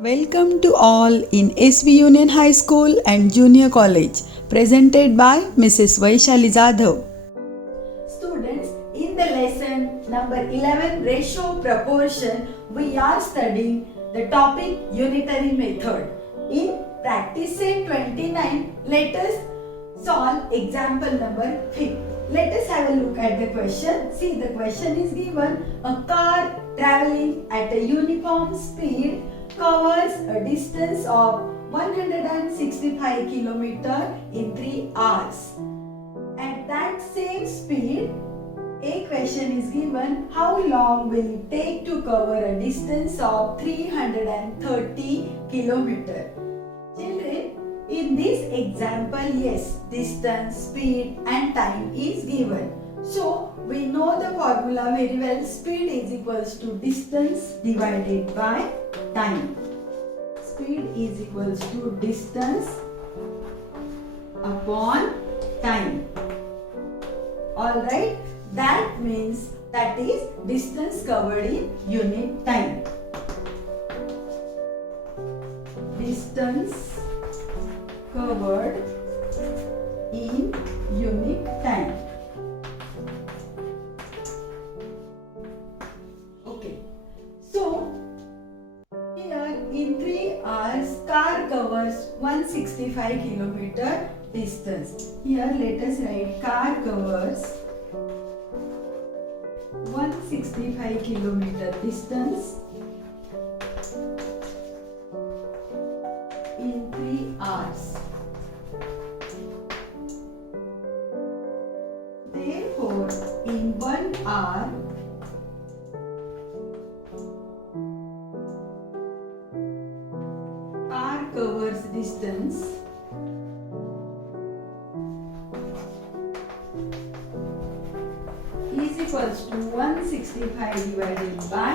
Welcome to all in SV Union High School and Junior College, presented by Mrs. Vaishali Jadhav. Students, in the lesson number 11, ratio proportion, we are studying the topic unitary method. In practice set 29, let us solve example number 5. Let us have a look at the question. See, the question is given: a car traveling at a uniform speed covers a distance of 165 km in 3 hours. At that same speed, a question is given: how long will it take to cover a distance of 330 km? Children, in this example, yes, distance, speed and time is given. So, we know the formula very well. Speed is equals to distance divided by time. Speed is equals to distance upon time. Alright, that means that is distance covered in unit time. Distance covered in unit time. Okay, so here in 3 hours car covers 165 km distance. Here let us write car covers 165 km distance in 3 hours. Therefore, in 1 hour, car covers distance is equals to 165 divided by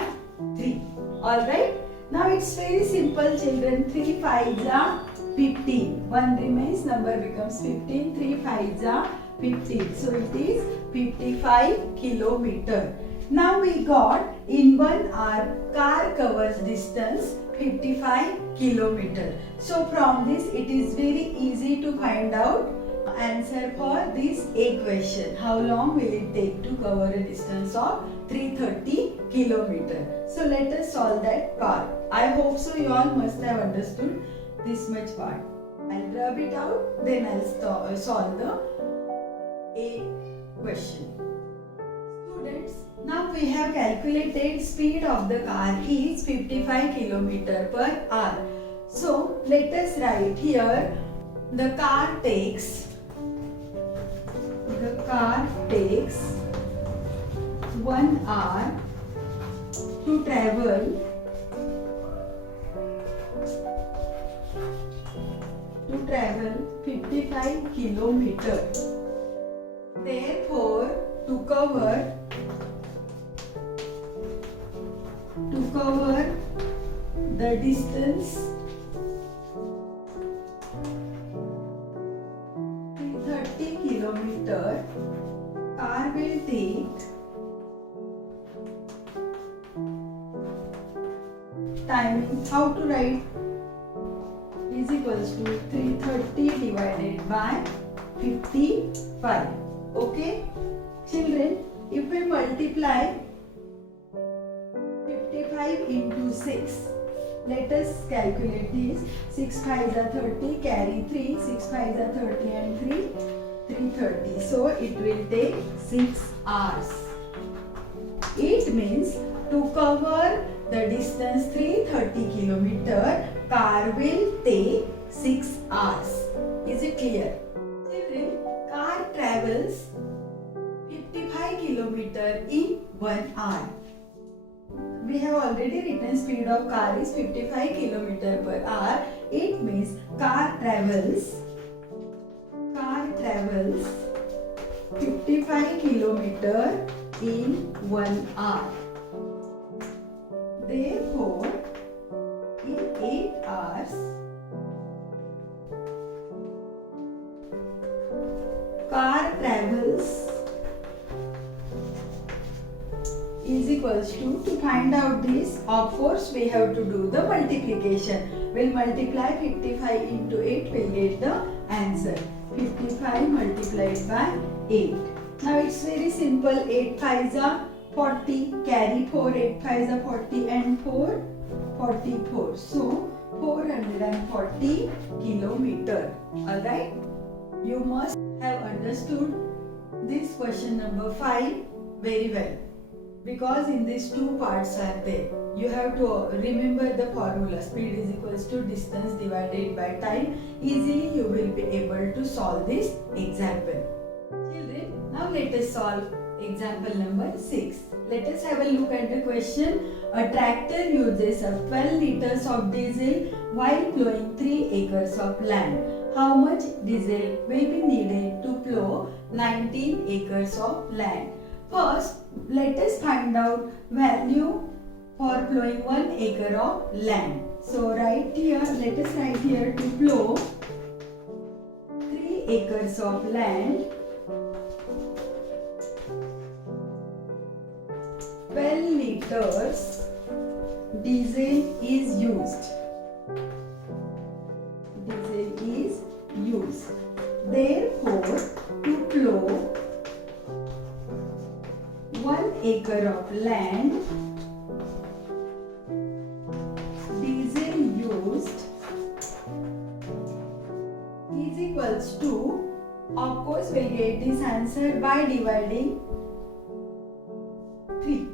3. Alright? Now it's very simple, children. 3 5s are 15. 1 remains, number becomes 15. 3 5s are 15. So it is 55 km. Now we got in 1 hour car covers distance 55 km. So from this it is very easy to find out answer for this equation. How long will it take to cover a distance of 330 km? So let us solve that part. I hope so you all must have understood this much part. I'll rub it out, then I'll solve the A question. Students, now we have calculated speed of the car is 55 km per hour. So let us write here the car takes 1 hour to travel 55 km. Therefore, to cover the distance 330 km, car will take timing. How to write? Is equals to 330 divided by 55. Okay, children, if we multiply 55 into 6, let us calculate this. 6 5s are 30, carry 3, 6 5s are 30 and 3, 330. So it will take 6 hours. It means to cover the distance 330 km, car will take 6 hours. Is it clear? Children, car travels 55 km in 1 hour. We have already written speed of car is 55 km per hour. It means car travels 55 km in 1 hour. Therefore, in 8 hours, car travels is equals to find out this, of course we have to do the multiplication. We'll multiply 55 into 8, we'll get the answer. 55 multiplied by 8. Now it's very simple. 8 5s are 40, carry 4, 8 5s are 40 and 4, 44. So 440 kilometer. Alright? You must have understood this question number 5 very well, because in these two parts are there. You have to remember the formula. Speed is equals to distance divided by time. Easily you will be able to solve this example. Children, now let us solve example number 6. Let us have a look at the question. A tractor uses up 12 liters of diesel while plowing 3 acres of land. How much diesel will be needed to plow 19 acres of land? First, let us find out value for plowing 1 acre of land. So let us write here to plow 3 acres of land. 12 liters diesel is used. Therefore, to plow 1 acre of land, diesel used is equals to, of course we'll get this answer by dividing 3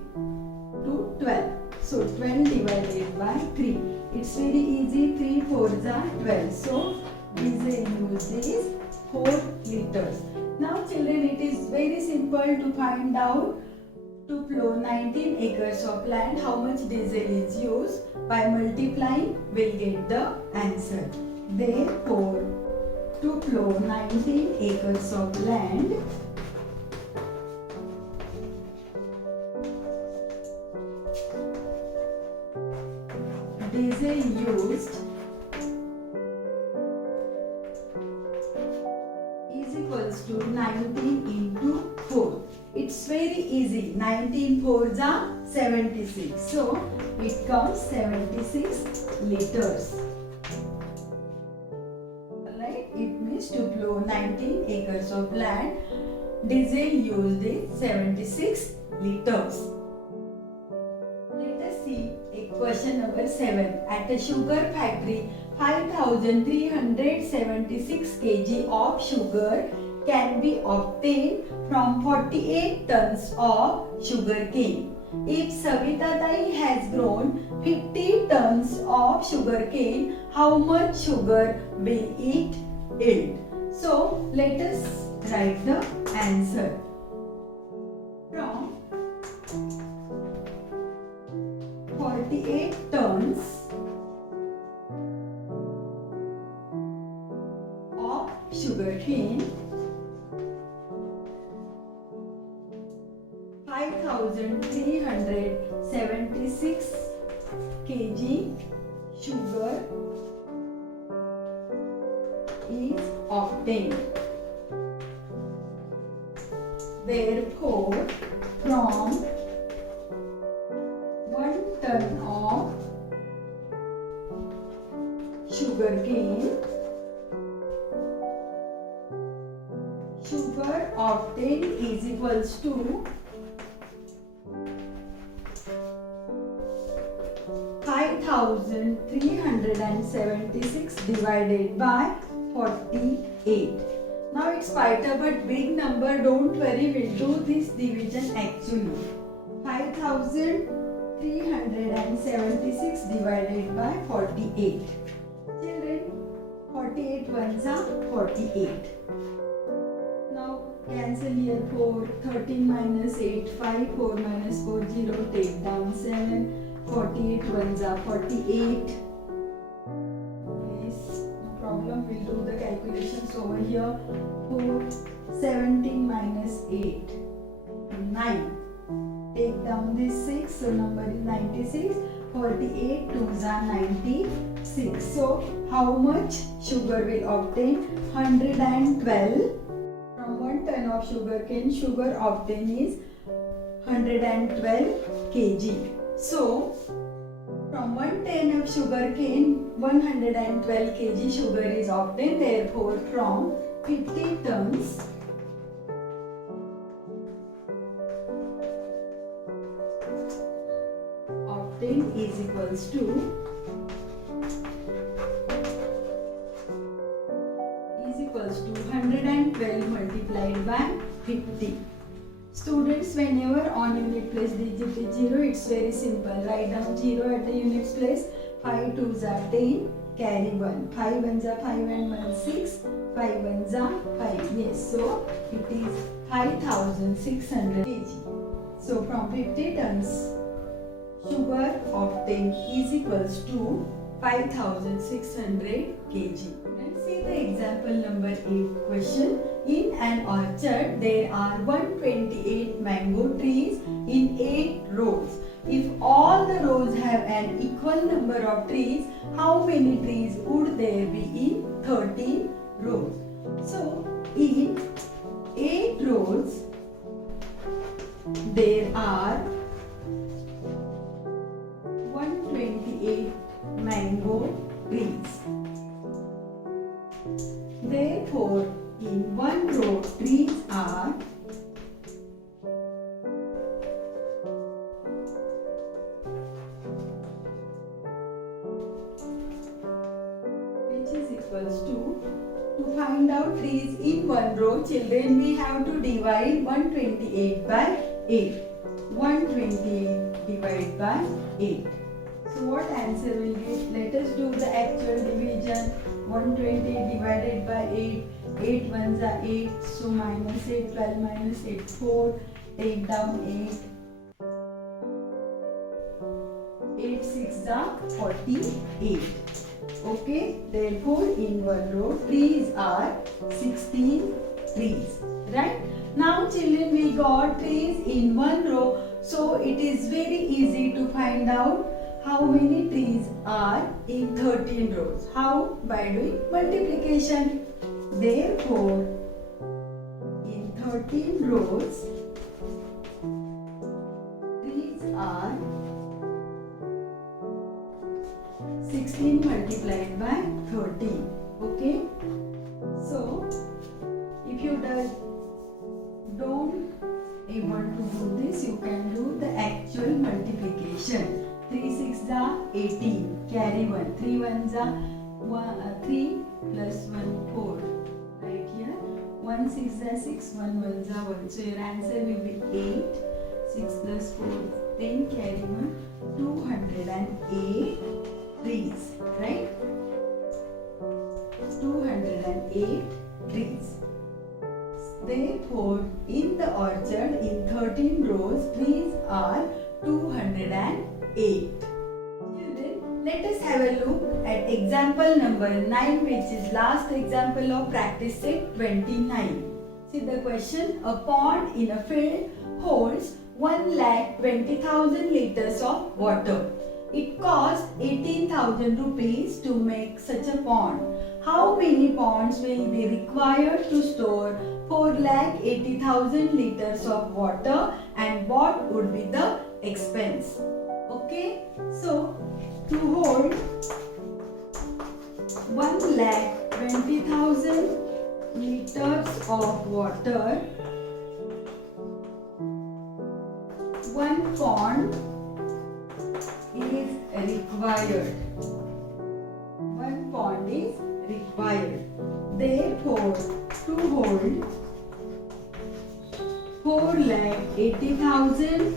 to 12. So 12 divided by 3. It's very easy. 3 4s are 12. So diesel used is 4 liters. Now children, it is very simple to find out, to plow 19 acres of land, how much diesel is used. By multiplying, we'll get the answer. Therefore, to plow 19 acres of land, diesel used is equals to 19 into 4. It's very easy. 19 4s are 76. So it comes 76 liters. Alright, it means to plow 19 acres of land, diesel used is 76 liters. Let us see question number 7. At a sugar factory, 5,376 kg of sugar can be obtained from 48 tons of sugar cane. If Savita Tai has grown 50 tons of sugar cane, how much sugar will it yield? So let us write the answer. From 48 tons of sugarcane, 5,376 kg sugar is obtained. Therefore, from 1 ton of sugarcane, sugar obtained is equals to 5,376 divided by 48. Now it's quite a big number. Don't worry, we'll do this division actually. 5,376 divided by 48. Children, 48 ones are 48. Now cancel here 4, 13 minus 8, 5, 4 minus 4, 0, take down 7, 48 ones are 48. Yes, no problem, we'll do the calculations over here. 4, 17 minus 8, 9. Take down this 6, so number is 96. 48 2s are 96. So how much sugar will obtain? 112. From 1 ton of sugar cane, sugar obtained is 112 kg. So from 1 ton of sugar cane, 112 kg sugar is obtained. Therefore, from 50 tons, obtained is equals to 112 multiplied by 50. Students, whenever on unit place digit is 0, it's very simple. Write down 0 at the units place. 5 2s are 10, carry 1. 5 1s are 5 and 1 6. 5 1s are 5. Yes, so it is 5600 kg. So from 50 tons, sugar obtained is equals to 5600 kg. Let's see the example number 8 question. In an orchard, there are 128 mango trees in 8 rows. If all the rows have an equal number of trees, how many trees would there be in 13 rows? So, in 8 rows, there are 128 mango trees. Therefore, in one row, trees are which is equals to find out trees in one row, children, we have to divide 128 by 8. 128 divided by 8. So what answer will get? Let us do the actual division. 120 divided by 8. 8 ones are 8. So minus 8, 12 minus 8, 4. Take down 8. 8 6 are 48. Okay. Therefore, in one row, trees are 16 trees. Right? Now children, we got trees in one row. So it is very easy to find out how many trees are in 13 rows. How? By doing multiplication. Therefore, in 13 rows, trees are 16 multiplied by 13. Okay? So, if you don't able to do this, you can do the actual multiplication. 3 6 are 18. Carry 1. 3 1s are 3 plus 1 4. Right here. 1 6 are 6. 1 1s are 1. So your answer will be 8. 6 plus 4 10. Carry 1. 208 trees. Right? 208 trees. Therefore, in the orchard, in 13 rows, trees are 208. Children, let us have a look at example number 9, which is last example of practice set 29. See the question. A pond in a field holds 1,20,000 liters of water. It cost 18,000 rupees to make such a pond. How many ponds will be required to store 4,80,000 liters of water, and what would be the expense? Okay, so to hold 1,20,000 liters of water, one pond is required. One pond is required. Therefore, to hold 4,80,000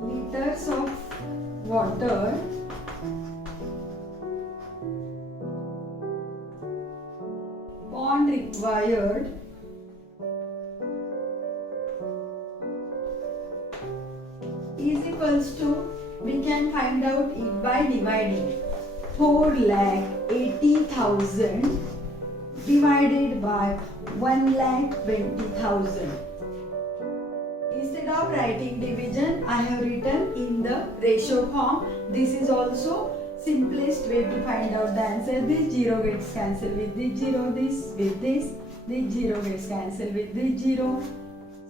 liters of water, pond required is equals to, we can find out it by dividing 4,80,000 divided by 1,20,000. Instead of writing division, I have written in the ratio form. This is also simplest way to find out the answer. This 0 gets cancelled with this 0, this with this 0 gets cancelled with this 0.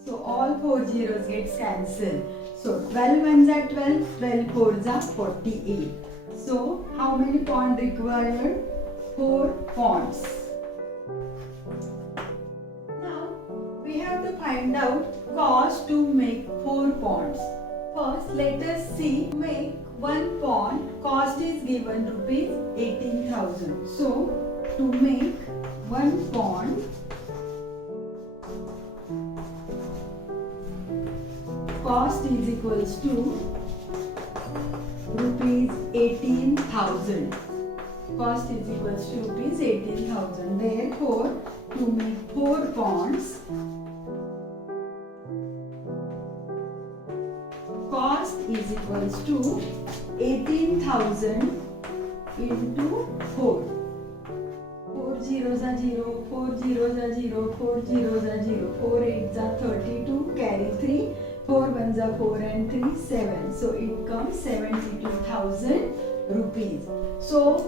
So all 4 zeros gets cancelled. So 12 ones are 12, 12 fours are 48. So how many pawns required? 4 pawns. Now we have to find out cost to make 4 pawns. First let us see, to make 1 pawn cost is given rupees 18,000. So to make 1 pawn cost is equals to rupees 18,000. Cost is equals to rupees 18,000. Therefore, to make 4 pawns, cost is equals to 18,000 into 4. 4 zeros are 0, 4 zeros are 0, 4 zeros are 0, 4 eights are 32, carry 3, 4 ones are 4 and 3, 7. So it comes 72,000 rupees. So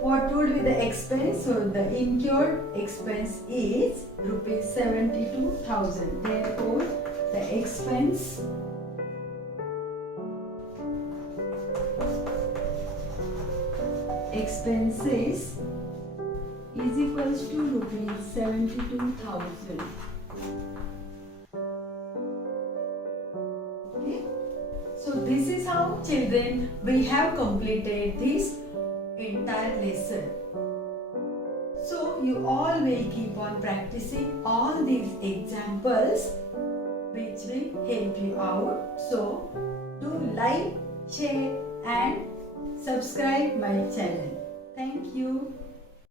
what would be the expense? So the incurred expense is rupees 72,000. Therefore, the expenses is equals to rupees 72,000. Okay. So this is how, children, we have completed this entire lesson. So you all will keep on practicing all these examples which will help you out. So do like, share and subscribe my channel. Thank you.